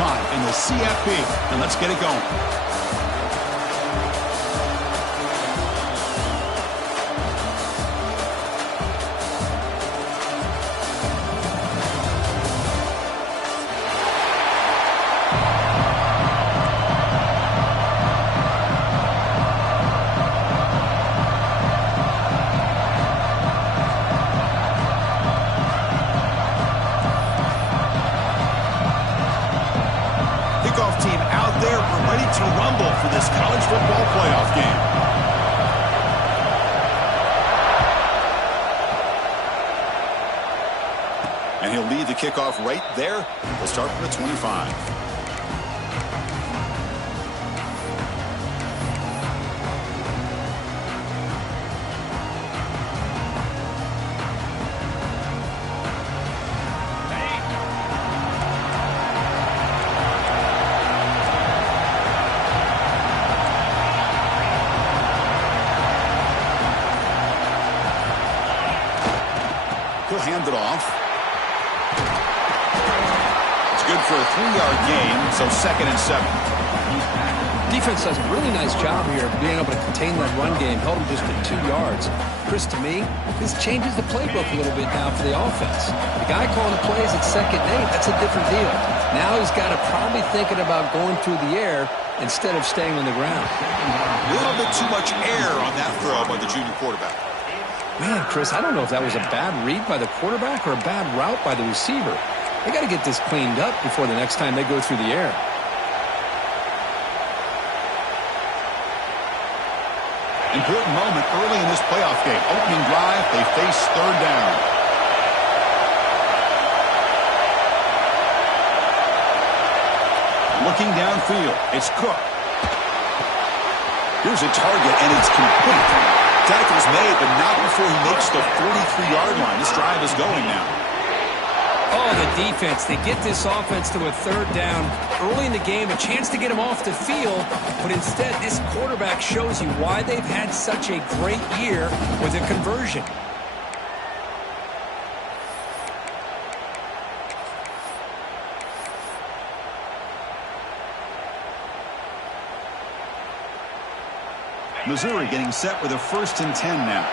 time in the CFP, and let's get it going. Team out there ready to rumble for this college football playoff game. And he'll lead the kickoff right there. We'll start from the 25. He'll hand it off. It's good for a 3-yard gain, so 2nd and 7. Defense does a really nice job here of being able to contain that run game, held him just at 2 yards. Chris, to me, this changes the playbook a little bit now for the offense. The guy calling the plays at 2nd and 8, that's a different deal. Now he's got to probably thinking about going through the air instead of staying on the ground. A little bit too much air on that throw by the junior quarterback. Man, Chris, I don't know if that was a bad read by the quarterback or a bad route by the receiver. They got to get this cleaned up before the next time they go through the air. Important moment early in this playoff game. Opening drive, they face 3rd down. Looking downfield, it's Cook. Here's a target, and it's complete. Tackle's made, but not before he makes the 43-yard line. This drive is going now. Oh, the defense. They get this offense to a 3rd down early in the game, a chance to get him off the field, but instead this quarterback shows you why they've had such a great year with a conversion. Missouri getting set with a 1st and 10 now.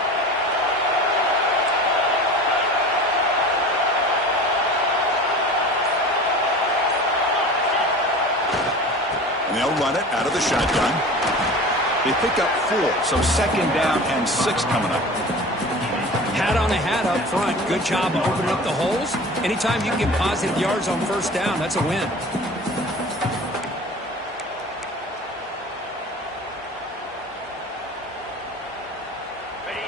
And they'll run it out of the shotgun. They pick up 4, so 2nd down and 6 coming up. Hat on a hat up front. Good job of opening up the holes. Anytime you can get positive yards on 1st down, that's a win.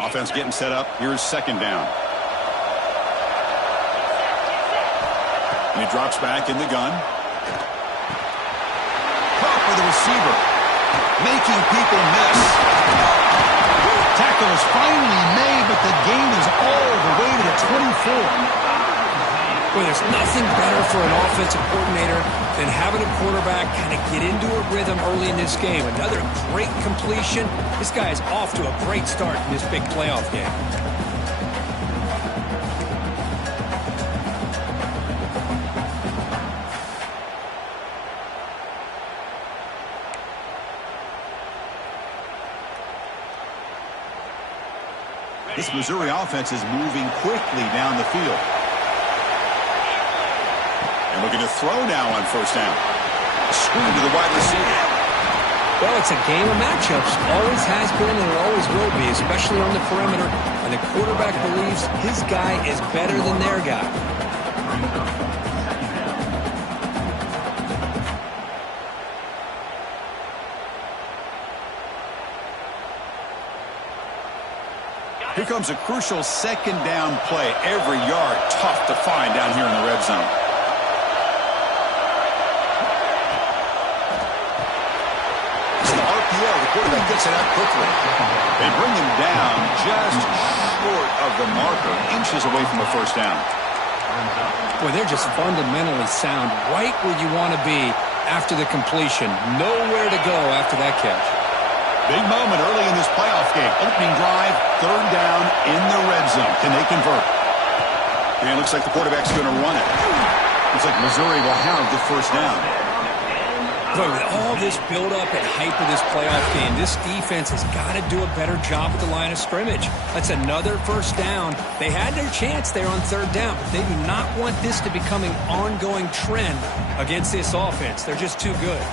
Offense getting set up. Here's 2nd down. And he drops back in the gun. Caught by the receiver. Making people miss. Tackle is finally made, but the gain is all the way to the 24. Well, there's nothing better for an offensive coordinator than having a quarterback kind of get into a rhythm early in this game. Another great completion. This guy is off to a great start in this big playoff game. This Missouri offense is moving quickly down the field. And looking to throw now on 1st down. Screen to the wide receiver. Well, it's a game of matchups. Always has been and it always will be, especially on the perimeter. And the quarterback believes his guy is better than their guy. Here comes a crucial 2nd down play. Every yard tough to find down here in the red zone. The quarterback gets it out quickly. They bring him down just short of the marker, inches away from a 1st down. Boy, they're just fundamentally sound, right where you want to be after the completion. Nowhere to go after that catch. Big moment early in this playoff game. Opening drive, 3rd down in the red zone. Can they convert? And it looks like the quarterback's going to run it. Looks like Missouri will have the first down. Boy, with all this build-up and hype of this playoff game, this defense has got to do a better job at the line of scrimmage. That's another first down. They had their chance there on third down, but they do not want this to become an ongoing trend against this offense. They're just too good.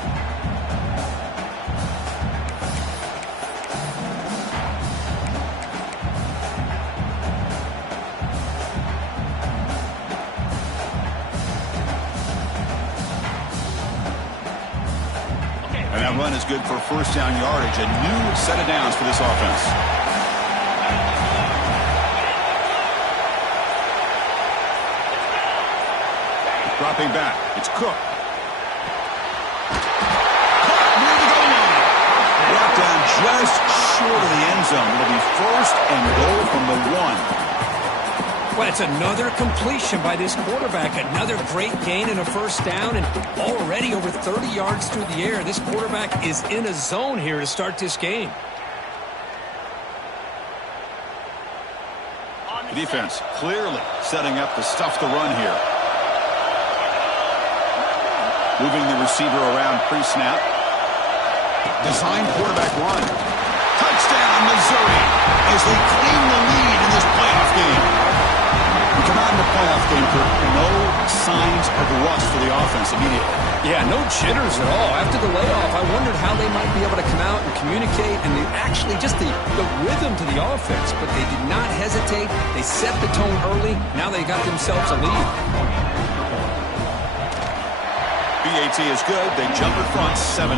And that run is good for first down yardage. A new set of downs for this offense. Dropping back. It's Cook. Cook near the goal line. Brought down just short of the end zone. It'll be first and goal from the 1. Well, it's another completion by this quarterback. Another great gain and a first down, and already over 30 yards through the air. This quarterback is in a zone here to start this game. The defense clearly setting up to stuff the run here. Moving the receiver around pre-snap. Designed quarterback run. Touchdown, Missouri, as they claim the lead in this playoff game. We come out in the playoff game, Kirk. No signs of rust for the offense immediately. Yeah, no jitters at all. After the layoff, I wondered how they might be able to come out and communicate and actually just the rhythm to the offense. But they did not hesitate. They set the tone early. Now they got themselves a lead. BAT is good. They jump in front 7-0.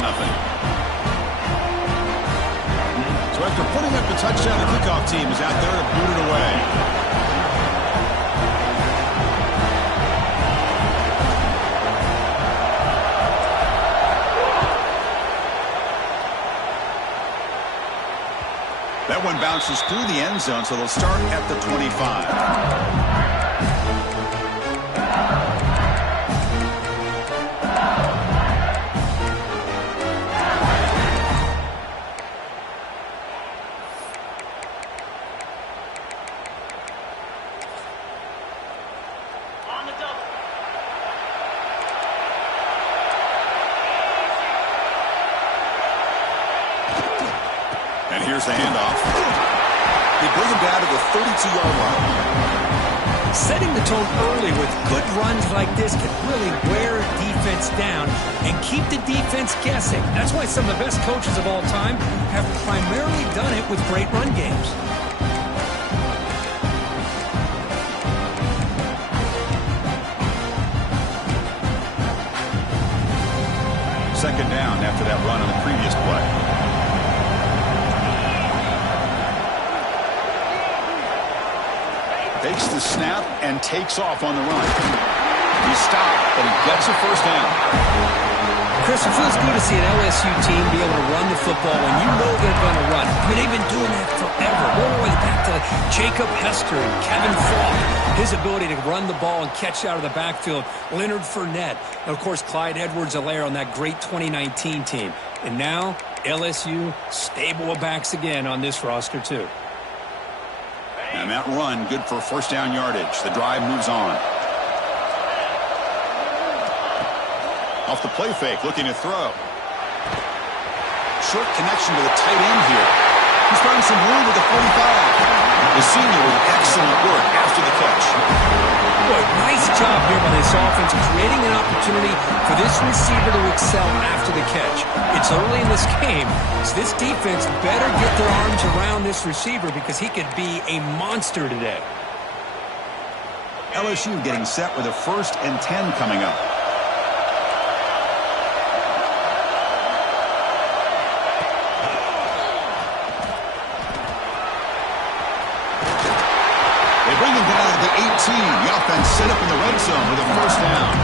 So after putting up the touchdown, the kickoff team is out there to boot it away. That one bounces through the end zone, so they'll start at the 25. And here's the handoff. They bring him down to the 32-yard line. Setting the tone early with good runs like this can really wear defense down and keep the defense guessing. That's why some of the best coaches of all time have primarily done it with great run games. Second down after that run on the previous play. Takes the snap and takes off on the run. He stopped, but he gets a first down. Chris, it feels good to see an LSU team be able to run the football when you know they're going to run. I mean, they've been doing that forever. All the way back to Jacob Hester and Kevin Falk. His ability to run the ball and catch out of the backfield. Leonard Fournette. And, of course, Clyde Edwards-Helaire on that great 2019 team. And now, LSU, stable of backs again on this roster, too. And that run, good for first down yardage. The drive moves on. Off the play fake, looking to throw. Short connection to the tight end here. He's finding some room with the 45. The senior with excellent work after the catch. Boy, nice job here by this offense, creating an opportunity for this receiver to excel after the catch. It's early in this game, so this defense better get their arms around this receiver because he could be a monster today. LSU getting set with a 1st and 10 coming up. Bring him down to the 18. The offense set up in the red zone with a first down.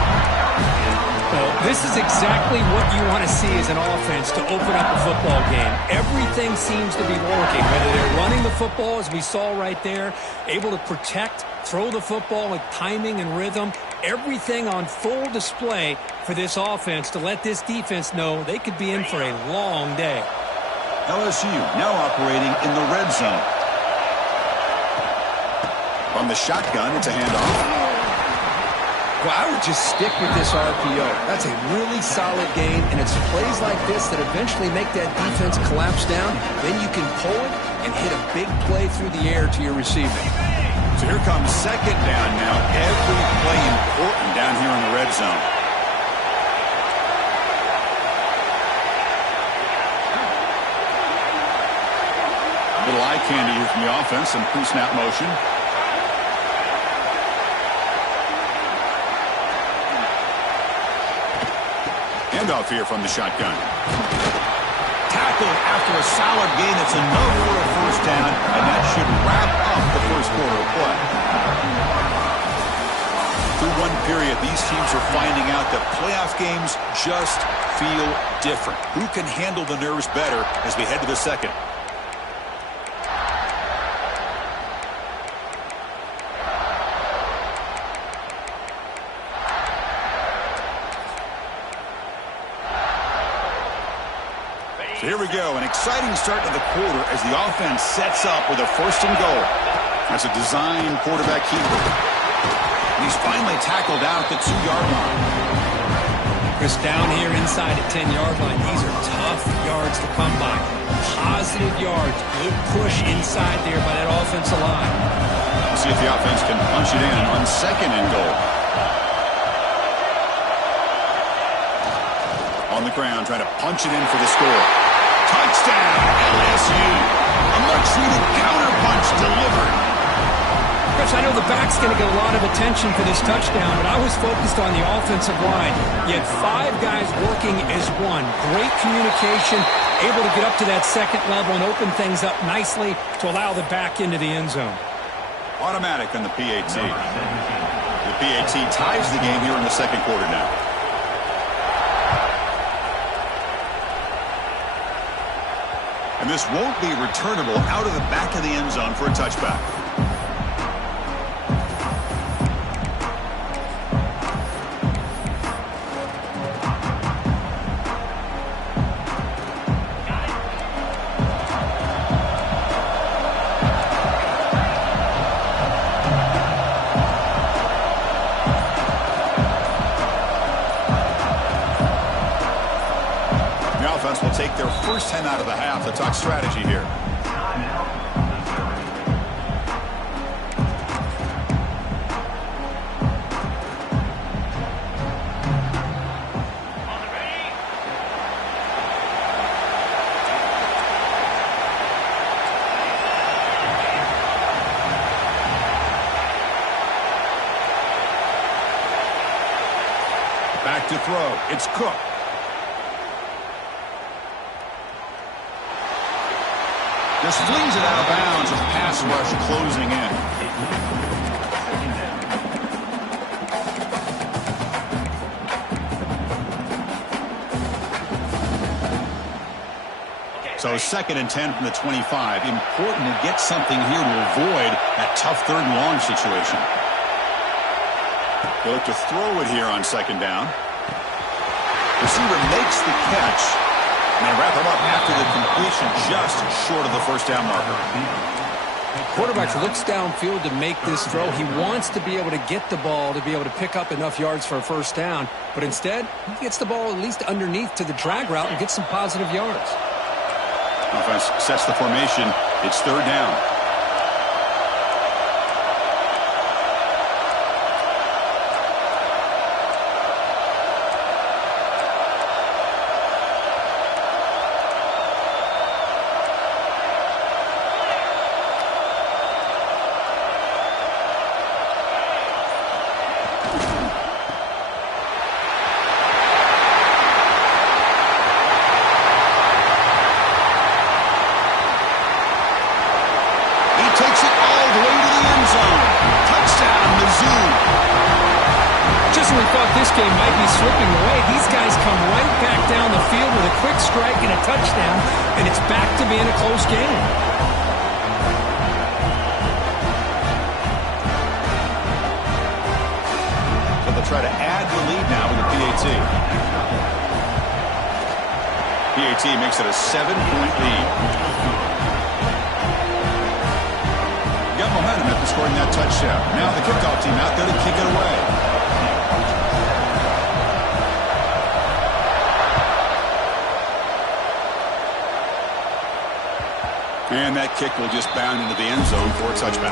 Well, this is exactly what you want to see as an offense to open up a football game. Everything seems to be working, whether they're running the football, as we saw right there, able to protect, throw the football with timing and rhythm, everything on full display for this offense to let this defense know they could be in for a long day. LSU now operating in the red zone. From the shotgun, it's a handoff. Well, I would just stick with this RPO. That's a really solid game, and it's plays like this that eventually make that defense collapse down. Then you can pull it and hit a big play through the air to your receiver. So here comes second down now. Every play important down here in the red zone. Little eye candy here from the offense and pre-snap motion. Handoff here from the shotgun. Tackled after a solid gain. It's enough for a first down, and that should wrap up the first quarter of play. Through one period, these teams are finding out that playoff games just feel different. Who can handle the nerves better as we head to the second? So here we go, an exciting start to the quarter as the offense sets up with a first and goal. That's a design quarterback keeper. He's finally tackled out at the 2-yard line. Chris, down here inside the 10-yard line, these are tough yards to come by. Positive yards, good push inside there by that offensive line. We'll see if the offense can punch it in on second and goal. On the ground, trying to punch it in for the score. Touchdown, LSU. A much-needed counter-punch delivered. Chris, I know the back's going to get a lot of attention for this touchdown, but I was focused on the offensive line. You had 5 guys working as one. Great communication, able to get up to that second level and open things up nicely to allow the back into the end zone. Automatic on the PAT. The PAT ties the game here in the second quarter now. And this won't be returnable out of the back of the end zone for a touchback. Will take their first 10 out of the half to talk strategy here. Back to throw. It's Cook. Just flings it out of bounds with pass rush closing in. So 2nd and 10 from the 25. Important to get something here to avoid that tough 3rd and long situation. They look to throw it here on 2nd down. Receiver makes the catch. And they wrap him up after the completion just short of the first down marker. Quarterback looks downfield to make this throw. He wants to be able to get the ball to be able to pick up enough yards for a first down. But instead, he gets the ball at least underneath to the drag route and gets some positive yards. Offense sets the formation. It's 3rd down. Game might be slipping away. These guys come right back down the field with a quick strike and a touchdown, and it's back to being a close game. So they'll try to add the lead now with the PAT. PAT makes it a 7-point lead. Got momentum after scoring that touchdown. Now the kickoff team out there to kick it away. And that kick will just bound into the end zone for a touchback.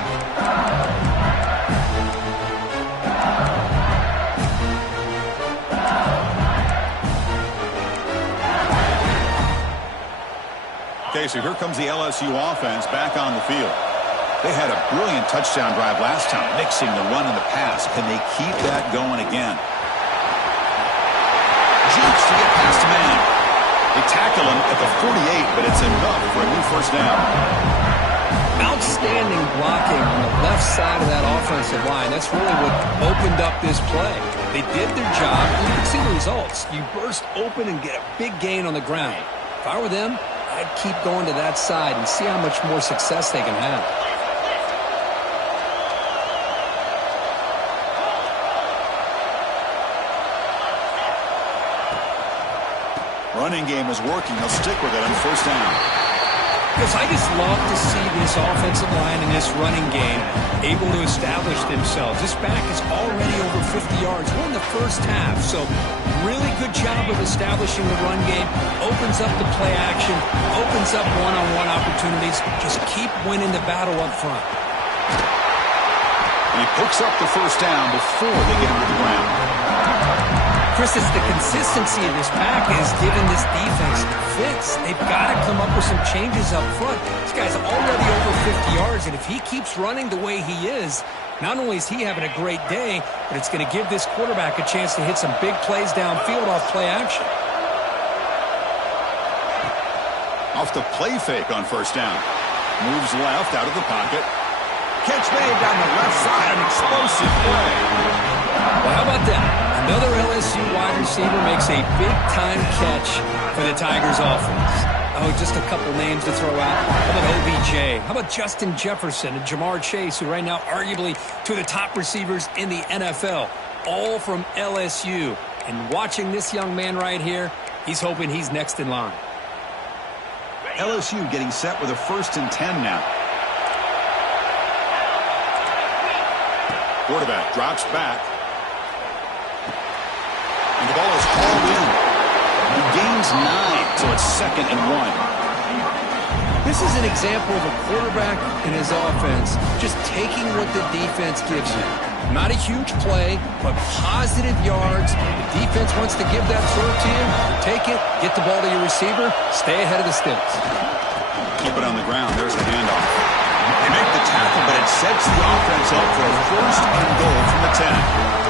Okay, so here comes the LSU offense back on the field. They had a brilliant touchdown drive last time, mixing the run and the pass. Can they keep that going again? Jukes to get past a man. They tackle him at the 48, but it's enough for a new first down. Outstanding blocking on the left side of that offensive line. That's really what opened up this play. They did their job, and you can see the results. You burst open and get a big gain on the ground. If I were them, I'd keep going to that side and see how much more success they can have. Running game is working. They'll stick with it on first down. Because I just love to see this offensive line and this running game able to establish themselves. This back is already over 50 yards. We're in the first half, so really good job of establishing the run game. Opens up the play action, opens up one-on-one opportunities. Just keep winning the battle up front. And he picks up the first down before they get him to the ground. Chris, it's the consistency of this pack is giving this defense fits. They've got to come up with some changes up front. This guy's already over 50 yards, and if he keeps running the way he is, not only is he having a great day, but it's going to give this quarterback a chance to hit some big plays downfield off play action. Off the play fake on first down. Moves left out of the pocket. Catch made down the left side. An explosive play. Well, how about that? Another LSU wide receiver makes a big-time catch for the Tigers offense. Oh, just a couple names to throw out. How about OBJ? How about Justin Jefferson and Jamar Chase, who right now arguably two of the top receivers in the NFL, all from LSU. And watching this young man right here, he's hoping he's next in line. LSU getting set with a 1st and 10 now. Quarterback drops back. And the ball is hauled in. He gains 9, so it's 2nd and 1. This is an example of a quarterback and his offense just taking what the defense gives him. Not a huge play, but positive yards. The defense wants to give that throw to you. You take it, get the ball to your receiver, stay ahead of the sticks. Keep it on the ground. There's the handoff. They make the tackle, but it sets the offense up for a 1st and goal from the 10.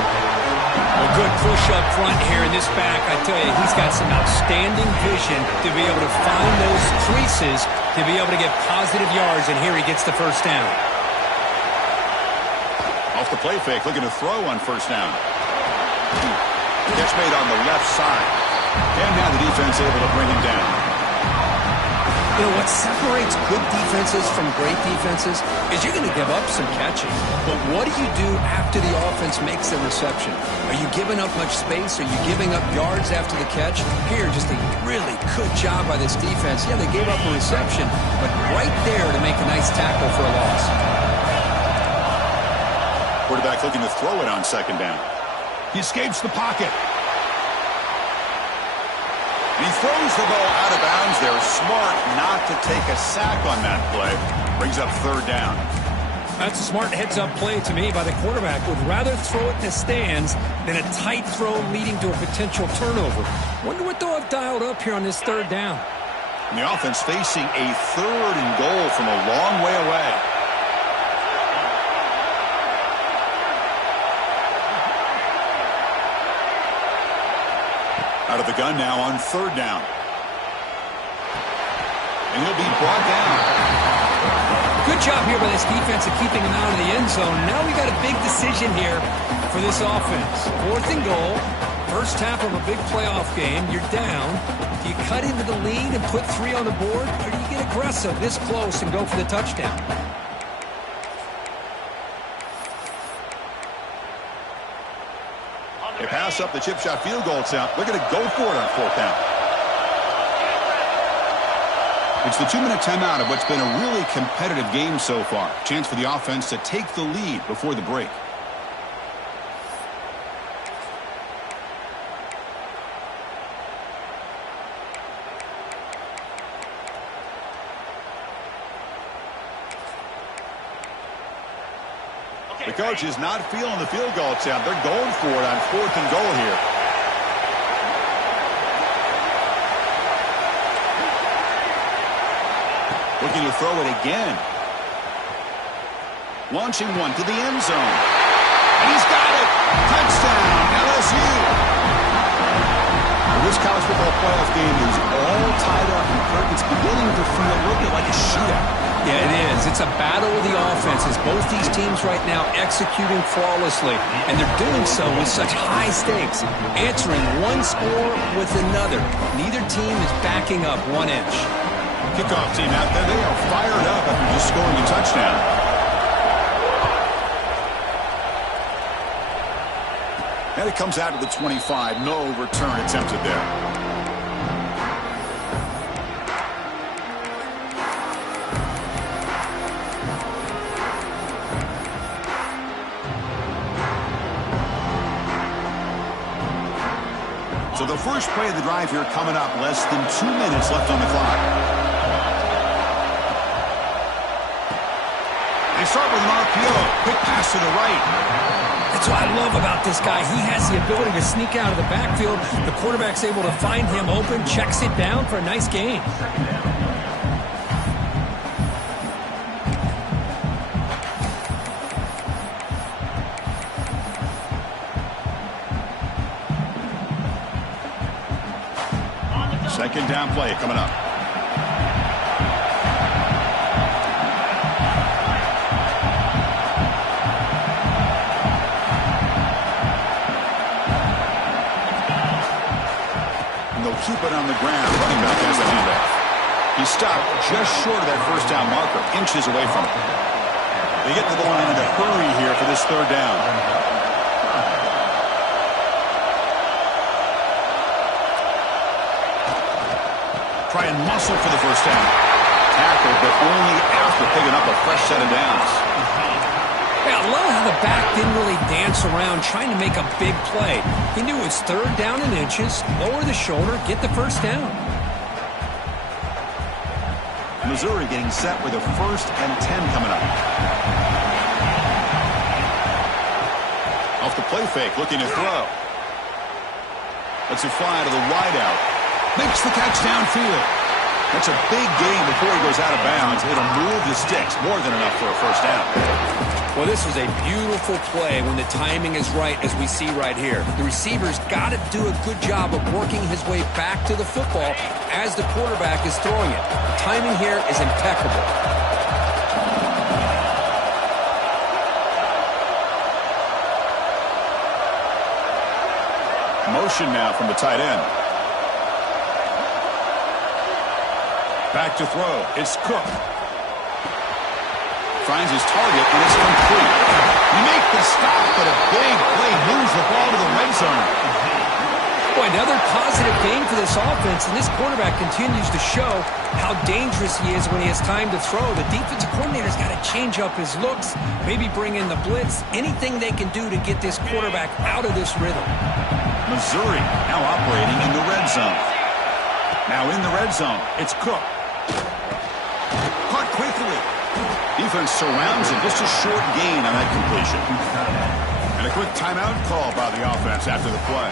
A good push up front here in this back. I tell you, he's got some outstanding vision to be able to find those creases, to be able to get positive yards, and here he gets the first down. Off the play fake, looking to throw on first down. Catch made on the left side. And now the defense able to bring him down. You know, what separates good defenses from great defenses is you're going to give up some catches. But what do you do after the offense makes the reception? Are you giving up much space? Are you giving up yards after the catch? Here, just a really good job by this defense. Yeah, they gave up a reception, but right there to make a nice tackle for a loss. Quarterback looking to throw it on 2nd down. He escapes the pocket. And he throws the ball out of bounds there. Smart not to take a sack on that play. Brings up 3rd down. That's a smart heads-up play to me by the quarterback. Would rather throw it in the stands than a tight throw leading to a potential turnover. Wonder what they'll have dialed up here on this 3rd down. And the offense facing a 3rd and goal from a long way away. Out of the gun now on 3rd down. And he'll be brought down. Good job here by this defense of keeping him out of the end zone. Now we got a big decision here for this offense. 4th and goal. First half of a big playoff game. You're down. Do you cut into the lead and put 3 on the board? Or do you get aggressive this close and go for the touchdown? They pass up the chip shot field goal attempt. They're going to go for it on 4th down. It's the 2-minute timeout of what's been a really competitive game so far. Chance for the offense to take the lead before the break. The coach is not feeling the field goal attempt. They're going for it on 4th and goal here. Looking to throw it again. Launching one to the end zone. And he's got it. Touchdown, LSU. Well, this college football playoff game is all tied up, and Kirk, it's beginning to feel a little bit like a shootout. Yeah, it is. It's a battle of the offenses. Both these teams right now executing flawlessly, and they're doing so with such high stakes, answering one score with another. Neither team is backing up 1 inch. Kickoff team out there, they are fired up after just scoring a touchdown. And it comes out to the 25. No return attempted there. So the first play of the drive here coming up. Less than 2 minutes left on the clock. They start with an RPO. Quick pass to the right. That's what I love about this guy. He has the ability to sneak out of the backfield. The quarterback's able to find him open, checks it down for a nice gain. Second down play coming up. Keep it on the ground. Running back has the handoff. He stopped just short of that first down marker, inches away from it. They get to the line in a hurry here for this 3rd down. Try and muscle for the first down. Tackled, but only after picking up a fresh set of downs. Yeah, I love how the back didn't really dance around trying to make a big play. He knew it was 3rd down in inches, lower the shoulder, get the first down. Missouri getting set with a 1st and 10 coming up. Off the play fake, looking to throw. Lets it fly to the wideout. Makes the catch downfield. That's a big gain before he goes out of bounds. It'll move the sticks, more than enough for a first down. Well, this was a beautiful play when the timing is right, as we see right here. The receiver's got to do a good job of working his way back to the football as the quarterback is throwing it. The timing here is impeccable. Motion now from the tight end. Back to throw. It's Cook. Finds his target, and it's complete. You make the stop, but a big play moves the ball to the red zone. Boy, another positive game for this offense, and this quarterback continues to show how dangerous he is when he has time to throw. The defensive coordinator's got to change up his looks, maybe bring in the blitz, anything they can do to get this quarterback out of this rhythm. Missouri now operating in the red zone. Now in the red zone, it's Cook. Caught quickly. Defense surrounds it. Just a short gain on that completion. And a quick timeout call by the offense after the play.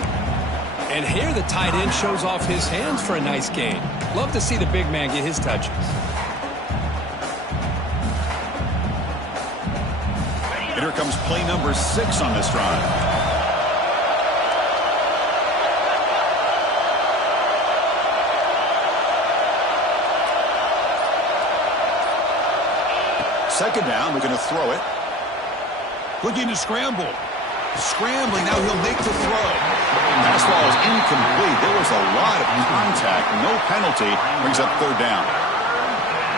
And here the tight end shows off his hands for a nice gain. Love to see the big man get his touches. And here comes play number 6 on this drive. Second down, we're going to throw it. Looking to scramble. Scrambling, now he'll make the throw. Pass ball is incomplete. There was a lot of contact. No penalty. Brings up 3rd down.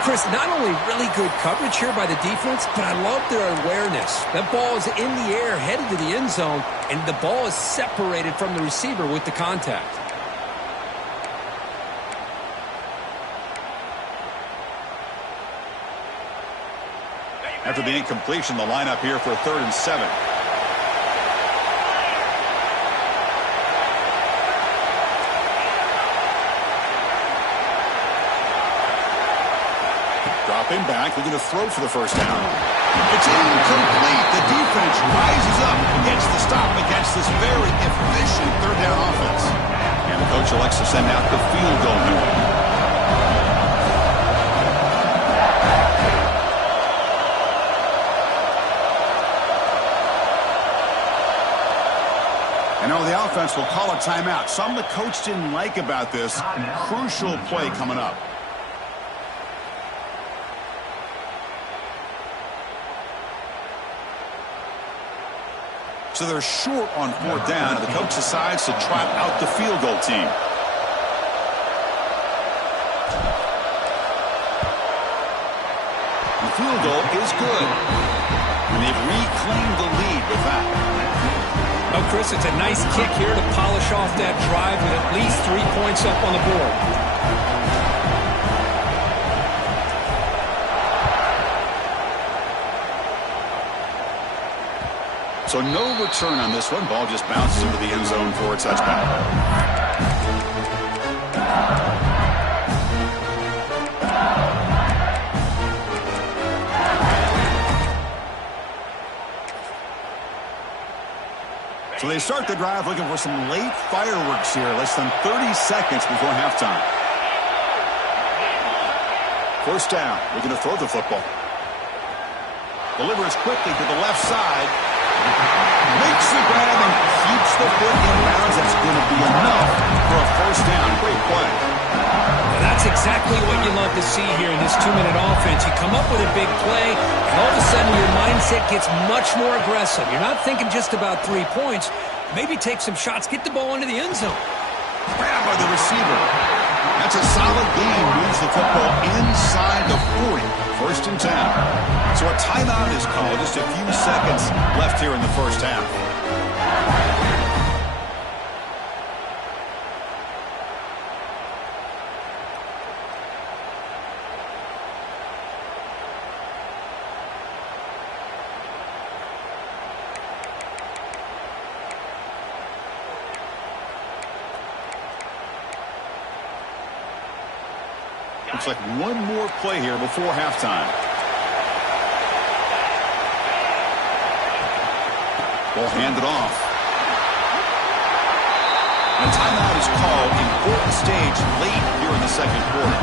Chris, not only really good coverage here by the defense, but I love their awareness. That ball is in the air, headed to the end zone, and the ball is separated from the receiver with the contact. After the incompletion, the lineup here for 3rd and 7. Dropping back, looking to throw for the first down. It's incomplete. The defense rises up, gets the stop against this very efficient third down offense. And the coach elects to send out the field goal unit. And now the offense will call a timeout. Something the coach didn't like about this. Crucial play coming up. So they're short on fourth down, and the coach decides to trot out the field goal team. The field goal is good. And they've reclaimed the lead with that. Oh, Chris, it's a nice kick here to polish off that drive with at least 3 points up on the board. So no return on this one. Ball just bounces into the end zone for a touchback. So they start the drive looking for some late fireworks here, less than 30 seconds before halftime. First down, looking to throw the football. Delivers quickly to the left side. Makes the grab and keeps the foot in bounds. That's going to be enough for a first down. Great play. That's exactly what you love to see here in this 2-minute offense. You come up with a big play, and all of a sudden your mindset gets much more aggressive. You're not thinking just about 3 points. Maybe take some shots, get the ball into the end zone. Grab by the receiver. That's a solid gain. Moves the football inside the 40. First and 10. So a timeout is called. Just a few seconds left here in the first half. Looks like one more play here before halftime. Ball handed off. And a timeout is called. Important stage late here in the second quarter.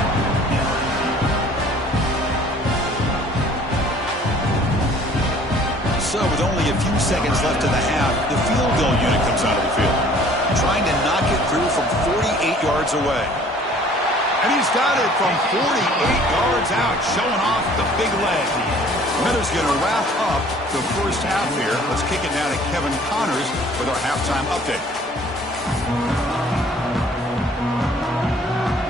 So with only a few seconds left in the half, the field goal unit comes out of the field, trying to knock it through from 48 yards away. And he's got it from 48 yards out, showing off the big leg. Miller's going to wrap up the first half here. Let's kick it now to Kevin Connors with our halftime update.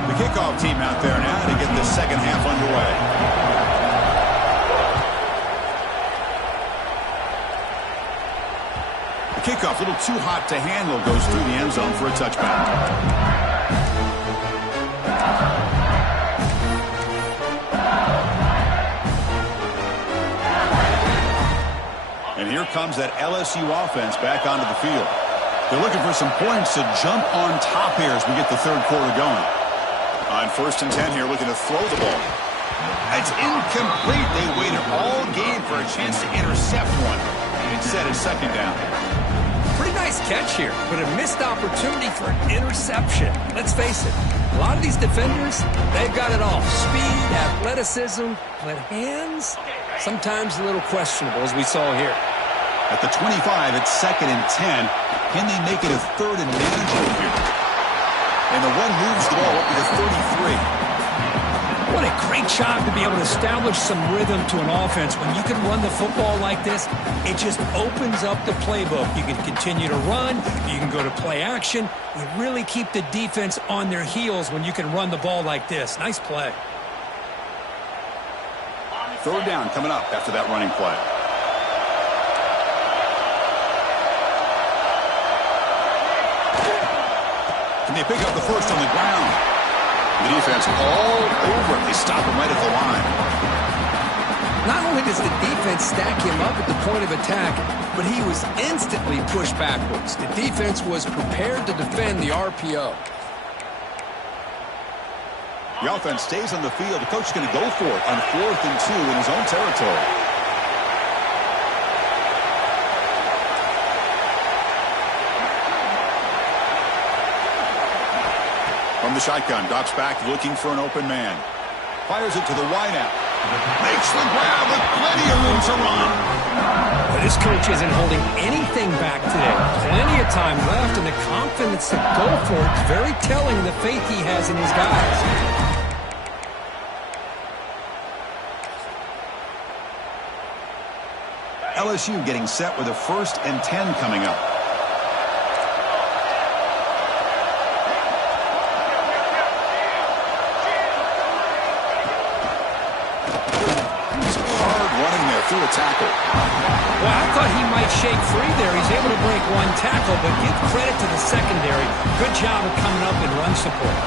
The kickoff team out there now to get the second half underway. The kickoff, a little too hot to handle, goes through the end zone for a touchback. And here comes that LSU offense back onto the field. They're looking for some points to jump on top here as we get the third quarter going. On first and 10 here, looking to throw the ball. It's incomplete. They waited all game for a chance to intercept one. Instead, it's second down. Pretty nice catch here, but a missed opportunity for an interception. Let's face it, a lot of these defenders, they've got it all. Speed, athleticism, but hands, sometimes a little questionable, as we saw here. At the 25, it's second and 10. Can they make it a third and manageable here? And the one moves the ball up to the 33. What a great job to be able to establish some rhythm to an offense. When you can run the football like this, it just opens up the playbook. You can continue to run. You can go to play action. You really keep the defense on their heels when you can run the ball like this. Nice play. Third down coming up after that running play. And they pick up the first on the ground. The defense all over it. They stop him right at the line. Not only does the defense stack him up at the point of attack, but he was instantly pushed backwards. The defense was prepared to defend the RPO. The offense stays on the field. The coach is going to go for it on 4th and 2 in his own territory. From the shotgun, drops back looking for an open man. Fires it to the wideout. Makes the grab with plenty of room to run. But this coach isn't holding anything back today. Plenty of time left, and the confidence to go for it is very telling of the faith he has in his guys. LSU getting set with a 1st and 10 coming up. Through a tackle. Well, I thought he might shake free there. He's able to break one tackle, but give credit to the secondary. Good job of coming up and run support.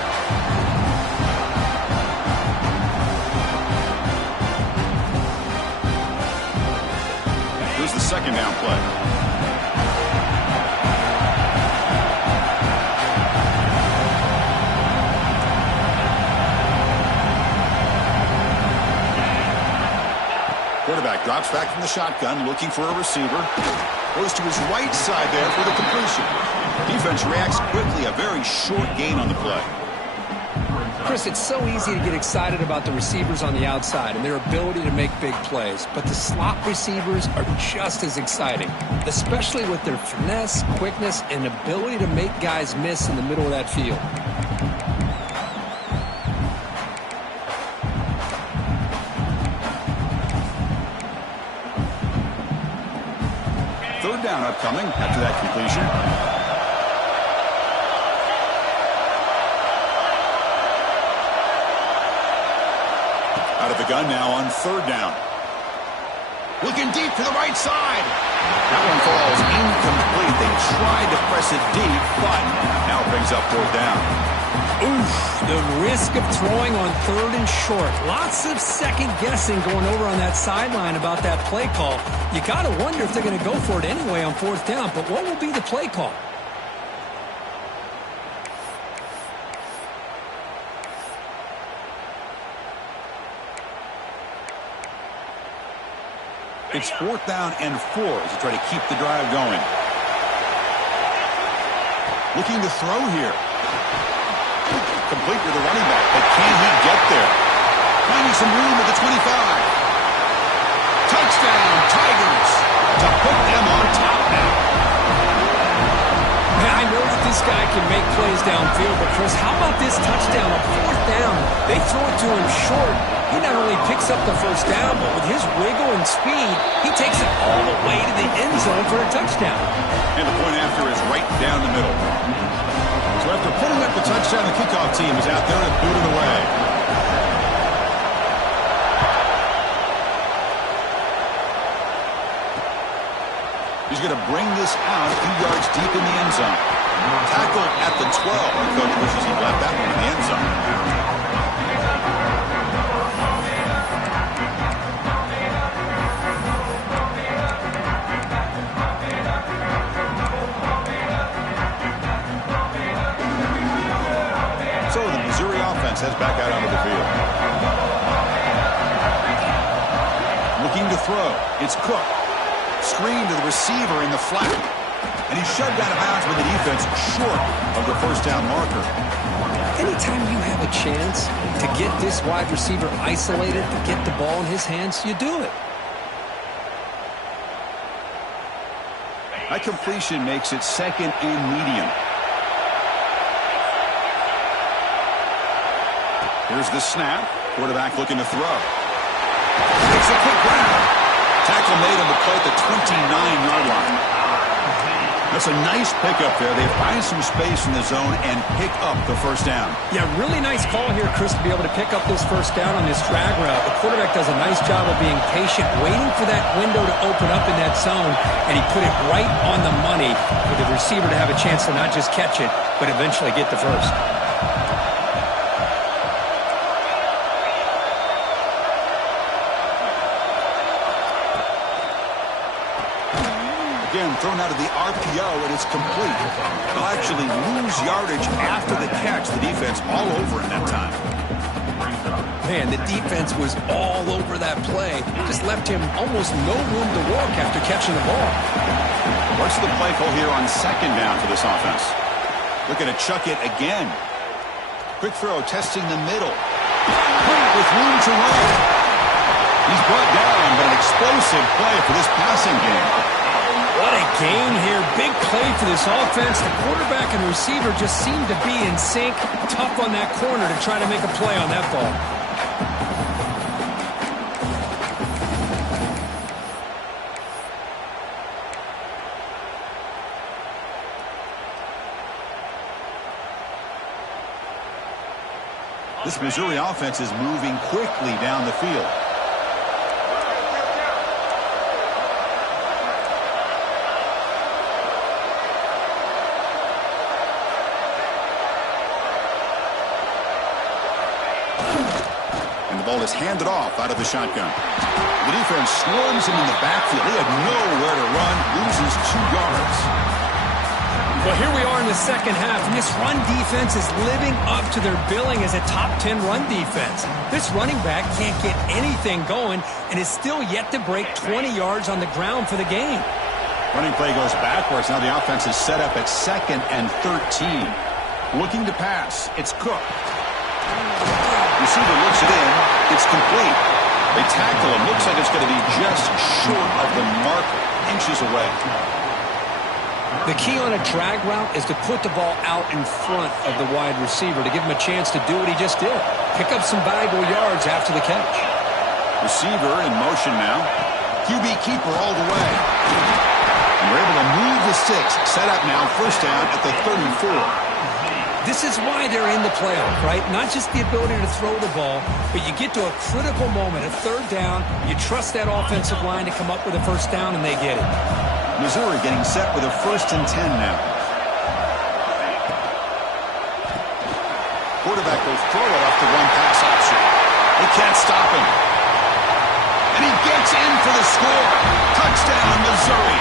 Here's the 2nd down play. Quarterback drops back from the shotgun, looking for a receiver. Goes to his right side there for the completion. Defense reacts quickly. A very short gain on the play. Chris, it's so easy to get excited about the receivers on the outside and their ability to make big plays. But the slot receivers are just as exciting, especially with their finesse, quickness, and ability to make guys miss in the middle of that field. 3rd down upcoming after that completion. Out of the gun now on 3rd down. Looking deep to the right side. That one falls incomplete. They tried to press it deep, but now it brings up 4th down. Oof, the risk of throwing on 3rd and short. Lots of second guessing going over on that sideline about that play call. You got to wonder if they're going to go for it anyway on 4th down, but what will be the play call? It's 4th down and 4 as they try to keep the drive going. Looking to throw here. Complete with the running back, but can he get there? Finding some room at the 25. Touchdown, Tigers, to put them on top now. I know that this guy can make plays downfield, but Chris, how about this touchdown on 4th down? They throw it to him short. He not only picks up the 1st down, but with his wiggle and speed, he takes it all the way to the end zone for a touchdown. And the point after is right down the middle. So after putting up the touchdown, the kickoff team is out there to boot it away. He's going to bring this out a few yards deep in the end zone. Tackle at the 12. The coach wishes he left that one in the end zone. So the Missouri offense heads back out onto the field. Looking to throw. It's Cook. Screen to the receiver in the flat. And he's shoved out of bounds with the defense short of the 1st down marker. Anytime you have a chance to get this wide receiver isolated, to get the ball in his hands, you do it. That completion makes it 2nd and medium. Here's the snap. Quarterback looking to throw. Makes a quick grab. Tackle made on the play at the 29-yard line. That's a nice pickup there. They find some space in the zone and pick up the 1st down. Yeah, really nice call here, Chris, to be able to pick up this 1st down on this drag route. The quarterback does a nice job of being patient, waiting for that window to open up in that zone, and he put it right on the money for the receiver to have a chance to not just catch it, but eventually get the 1st. Again, thrown out of the RPO, and it's complete. They'll actually lose yardage after the catch. The defense all over him that time. Man, the defense was all over that play. Just left him almost no room to walk after catching the ball. What's the play call here on 2nd down for this offense? Looking to chuck it again. Quick throw, testing the middle. With room to run. He's brought down, but an explosive play for this passing game. What a gain here. Big play for this offense. The quarterback and receiver just seem to be in sync. Tough on that corner to try to make a play on that ball. This Missouri offense is moving quickly down the field. And the ball is handed off out of the shotgun. The defense swarms him in the backfield. He had nowhere to run, loses 2 yards. Well, here we are in the second half, and this run defense is living up to their billing as a top 10 run defense. This running back can't get anything going and is still yet to break 20 yards on the ground for the game. Running play goes backwards. Now the offense is set up at 2nd and 13. Looking to pass. It's Cook. Receiver looks it in. It's complete. They tackle him. Looks like it's going to be just short of the marker. Inches away. The key on a drag route is to put the ball out in front of the wide receiver to give him a chance to do what he just did. Pick up some valuable yards after the catch. Receiver in motion now. QB keeper all the way. And we're able to move the sticks. Set up now, first down at the 34. This is why they're in the playoff, right? Not just the ability to throw the ball, but you get to a critical moment, a 3rd down. You trust that offensive line to come up with a first down, and they get it. Missouri getting set with a 1st and 10 now. Quarterback will throw it off the one-pass option. They can't stop him. And he gets in for the score. Touchdown, Missouri.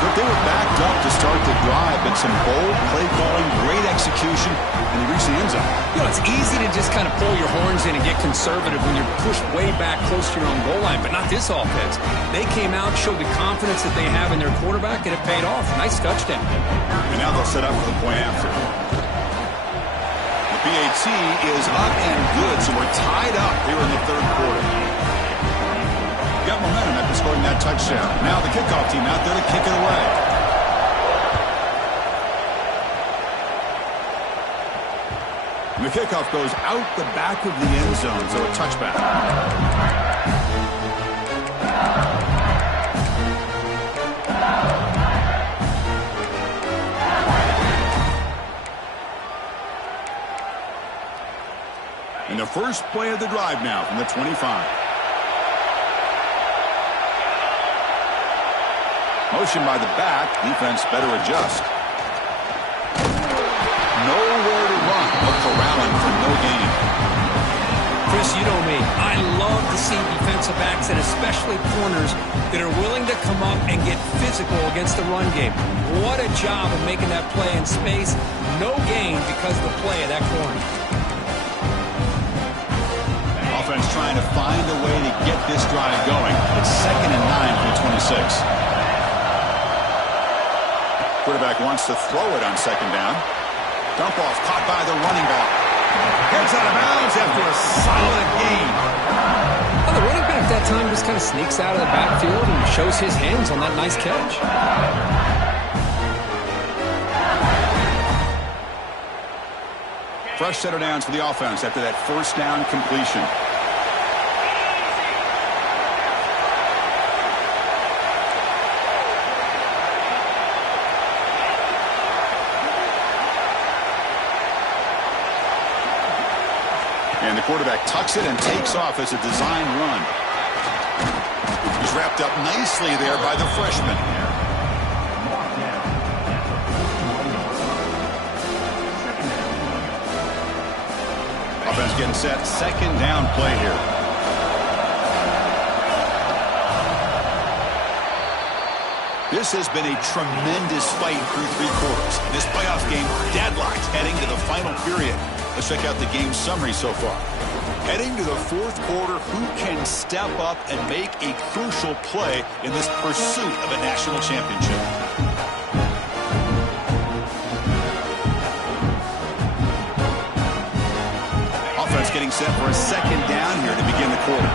But they were backed up to start the drive, but some bold play calling, great execution, and they reached the end zone. You know, it's easy to just kind of pull your horns in and get conservative when you're pushed way back close to your own goal line, but not this offense. They came out, showed the confidence that they have in their quarterback, and it paid off. Nice touchdown. And now they'll set up for the point after. The PAT is up and good, so we're tied up here in the 3rd quarter. Got momentum after scoring that touchdown. Now the kickoff team out there to kick it away. And the kickoff goes out the back of the end zone, so a touchback. And the first play of the drive now from the 25. Motion by the back. Defense better adjust. Nowhere to run. But corralling for no gain. Chris, you know me. I love to see defensive backs and especially corners that are willing to come up and get physical against the run game. What a job of making that play in space. No gain because of the play of that corner. Offense trying to find a way to get this drive going. It's 2nd and 9 for the 26. Quarterback wants to throw it on 2nd down. Dump off caught by the running back. Heads out of bounds after a solid gain. Well, the running back that time just kind of sneaks out of the backfield and shows his hands on that nice catch. Fresh set of downs for the offense after that first down completion. And the quarterback tucks it and takes off as a design run. He's wrapped up nicely there by the freshman. Offense getting set. 2nd down play here. This has been a tremendous fight through 3 quarters. This playoff game deadlocked heading to the final period. Let's check out the game summary so far. Heading to the 4th quarter, who can step up and make a crucial play in this pursuit of a national championship? getting set for a second down here to begin the quarter.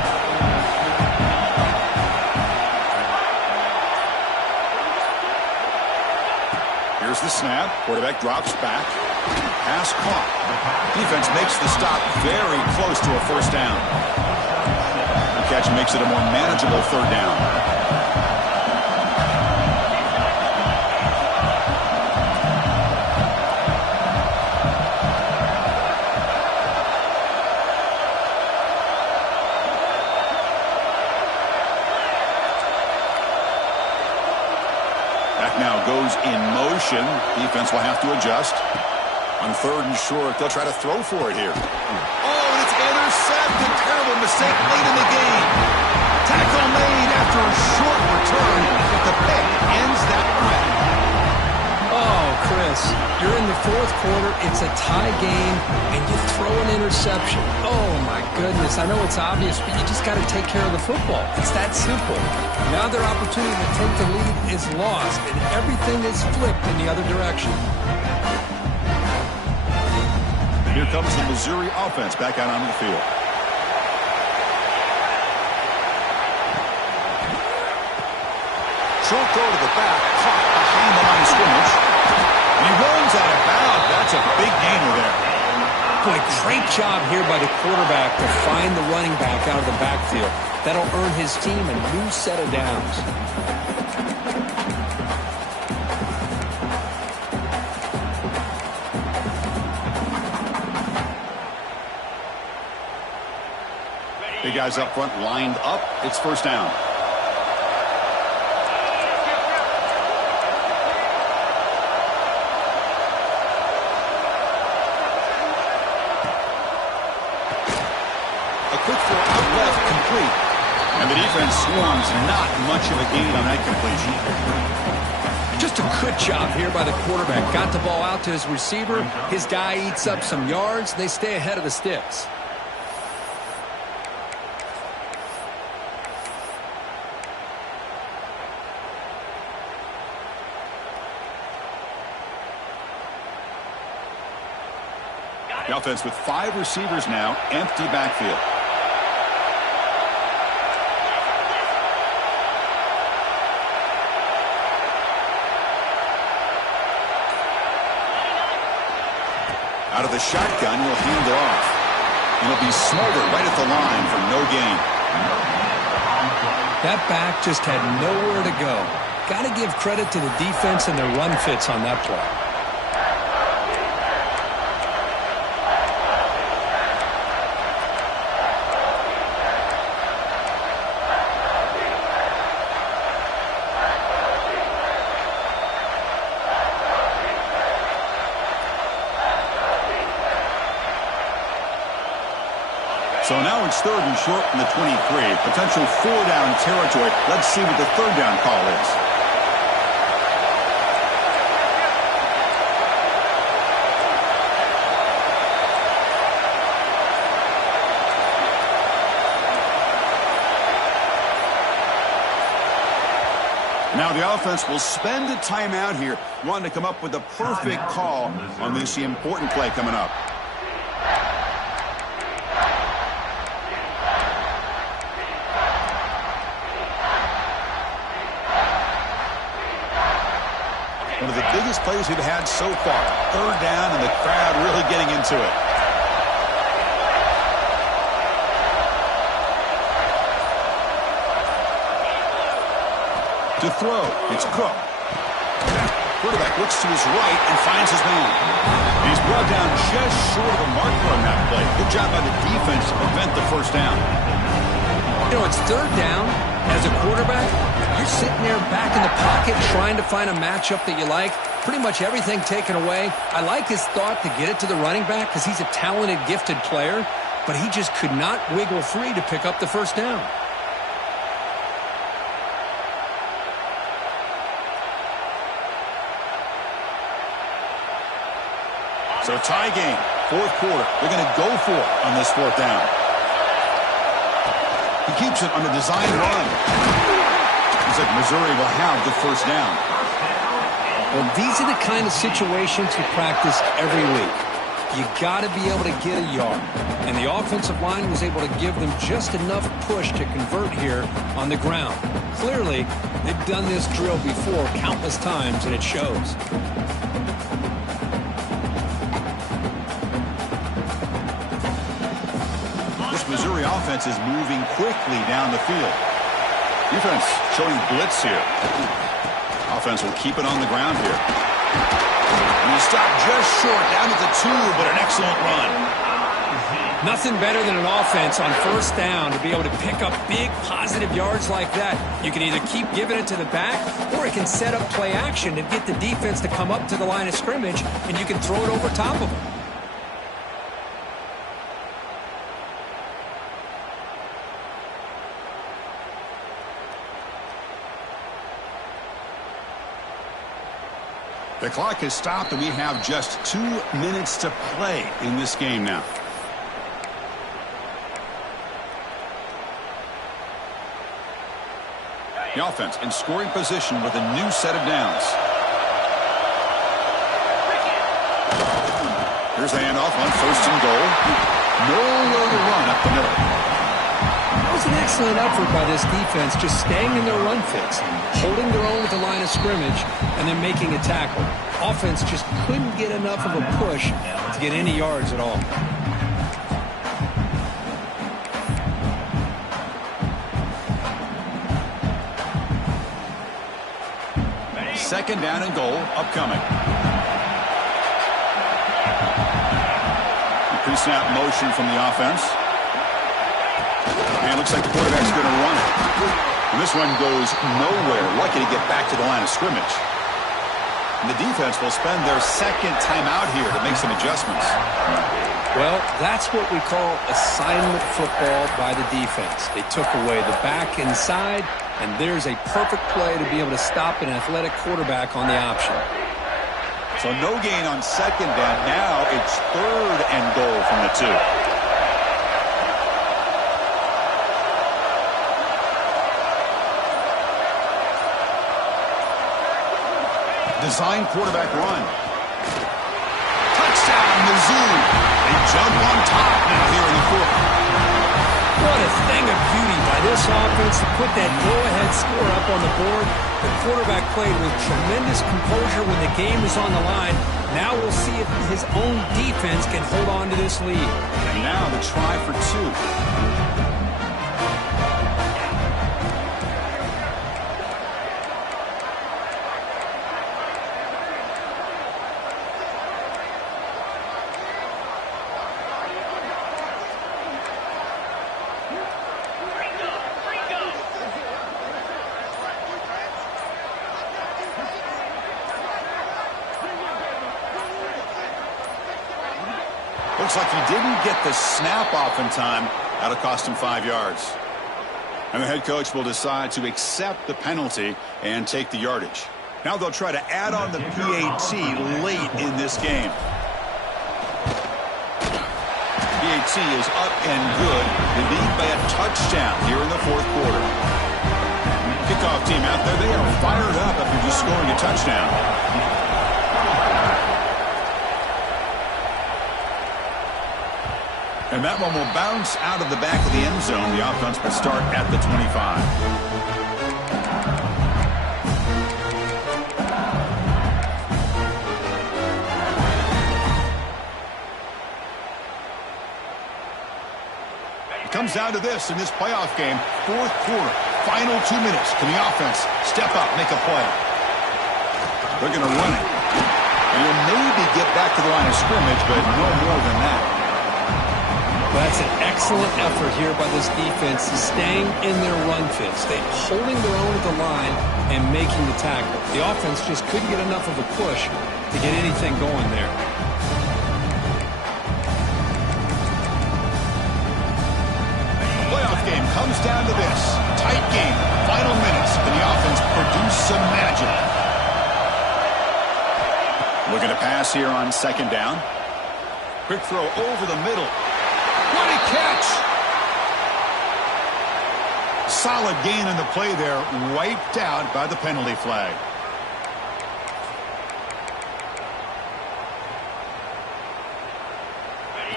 Here's the snap. Quarterback drops back. Pass caught. Defense makes the stop very close to a first down. The catch makes it a more manageable third down. Now goes in motion. Defense will have to adjust. On third and short, they'll try to throw for it here. Oh, and it's intercepted. Terrible mistake late in the game. Tackle made after a short return, but the pick ends that drive. Oh, Chris, you're in the fourth quarter. It's a tie game, and you throw an interception. Oh, my goodness. I know it's obvious, but you just got to take care of the football. It's that simple. Now their opportunity to take the lead is lost, and everything is flipped in the other direction. Here comes the Missouri offense back out onto the field. Short throw to the back, caught behind the line of scrimmage. And he runs out of bounds. That's a big gainer there. Boy, great job here by the quarterback to find the running back out of the backfield. That'll earn his team a new set of downs. Big guys up front lined up. It's first down. A quick throw out left, complete. And the defense swarms, not much of a gain on that completion. Just a good job here by the quarterback. Got the ball out to his receiver. His guy eats up some yards. They stay ahead of the sticks. The offense with 5 receivers now, empty backfield. Out of the shotgun, he'll hand it off. He'll be smothered right at the line for no gain. That back just had nowhere to go. Got to give credit to the defense and their run fits on that play. So now it's third and short from the 23. Potential 4-down territory. Let's see what the third down call is. Now the offense will spend a timeout here, wanting to come up with the perfect call on this important play coming up. One of the biggest plays we've had so far. Third down, and the crowd really getting into it. To throw, it's Cook. Quarterback looks to his right and finds his man. He's brought down just short of a marker on that play. Good job by the defense to prevent the first down. You know, it's third down. As a quarterback, you're sitting there back in the pocket trying to find a matchup that you like. Pretty much everything taken away. I like his thought to get it to the running back because he's a talented, gifted player, but he just could not wiggle free to pick up the first down. So tie game, fourth quarter. They're going to go for it on this fourth down. He keeps it on the design run. Looks like Missouri will have the first down. Well, these are the kind of situations you practice every week. You got to be able to get a yard. And the offensive line was able to give them just enough push to convert here on the ground. Clearly, they've done this drill before countless times, and it shows. This Missouri offense is moving quickly down the field. Defense showing blitz here. Offense will keep it on the ground here. And he stopped just short, down at the 2, but an excellent run. Nothing better than an offense on first down to be able to pick up big positive yards like that. You can either keep giving it to the back, or it can set up play action and get the defense to come up to the line of scrimmage, and you can throw it over top of them. The clock has stopped, and we have just 2 minutes to play in this game now. The offense in scoring position with a new set of downs. Here's the handoff on 1st and goal. Nowhere to run up the middle. That was an excellent effort by this defense, just staying in their run fix, holding their own at the line of scrimmage, and then making a tackle. Offense just couldn't get enough of a push to get any yards at all. Second down and goal upcoming. Pre-snap motion from the offense. And it looks like the quarterback's going to run it. And this one goes nowhere. Lucky to get back to the line of scrimmage. And the defense will spend their second timeout here to make some adjustments. Well, that's what we call assignment football by the defense. They took away the back inside, and there's a perfect play to be able to stop an athletic quarterback on the option. So no gain on second down. Now it's 3rd and goal from the 2. Design quarterback run. Touchdown, Mizzou. They jump on top now here in the 4th. What a thing of beauty by this offense to put that go-ahead score up on the board. The quarterback played with tremendous composure when the game was on the line. Now we'll see if his own defense can hold on to this lead. And now the try for 2. Looks like he didn't get the snap off in time. That'll cost him 5 yards. And the head coach will decide to accept the penalty and take the yardage. Now they'll try to add on the PAT late in this game. PAT is up and good. They lead by a touchdown here in the 4th quarter. Kickoff team out there, they are fired up after just scoring a touchdown. And that one will bounce out of the back of the end zone. The offense will start at the 25. It comes down to this in this playoff game. 4th quarter, final 2 minutes. Can the offense step up, make a play? They're going to run it. And will maybe get back to the line of scrimmage, but no more than that. That's an excellent effort here by this defense, staying in their run fix. They're holding their own at the line and making the tackle. The offense just couldn't get enough of a push to get anything going there. The playoff game comes down to this. Tight game, final minutes. Can the offense produce some magic? Looking to pass here on 2nd down. Quick throw over the middle. What a catch! Solid gain in the play there, wiped out by the penalty flag.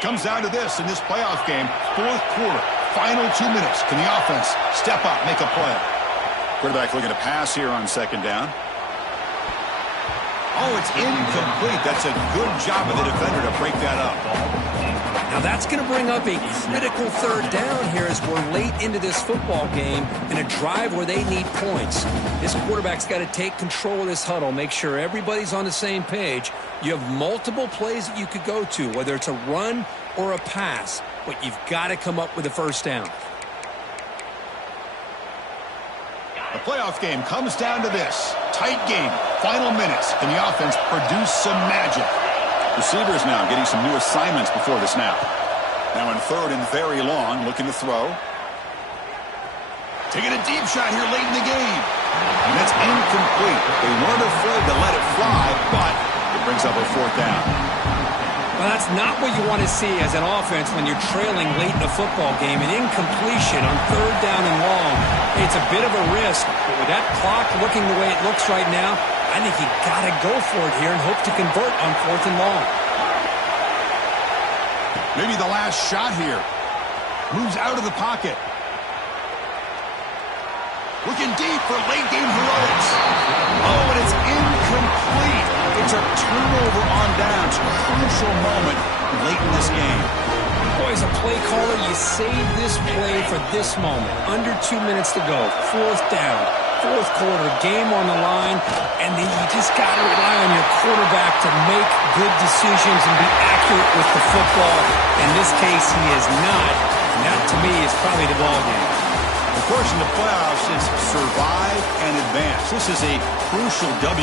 It comes down to this in this playoff game. Fourth quarter, final 2 minutes. Can the offense step up, make a play? Quarterback looking to pass here on second down. Oh, it's incomplete. That's a good job of the defender to break that up. Now that's going to bring up a critical third down here as we're late into this football game in a drive where they need points. This quarterback's got to take control of this huddle, make sure everybody's on the same page. You have multiple plays that you could go to, whether it's a run or a pass, but you've got to come up with a first down. The playoff game comes down to this. Tight game, final minutes. Can the offense produce some magic? Receivers now getting some new assignments before the snap. Now in third and very long, looking to throw. Taking a deep shot here late in the game. And that's incomplete. They weren't afraid to let it fly, but it brings up a fourth down. Well, that's not what you want to see as an offense when you're trailing late in the football game. An incompletion on third down and long. It's a bit of a risk, but with that clock looking the way it looks right now, I think you got to go for it here and hope to convert on fourth and long. Maybe the last shot here. Moves out of the pocket. Looking deep for late game heroics. Oh, and it's incomplete. It's a turnover on downs. Crucial moment late in this game. Boy, as a play caller, you save this play for this moment. Under 2 minutes to go. Fourth down. Fourth quarter. Game on the line. And then you just got to rely on your quarterback to make good decisions and be accurate with the football. In this case, he is not. And that, to me, is probably the ball game. Of course, in the playoffs, it's survive and advance. This is a crucial W.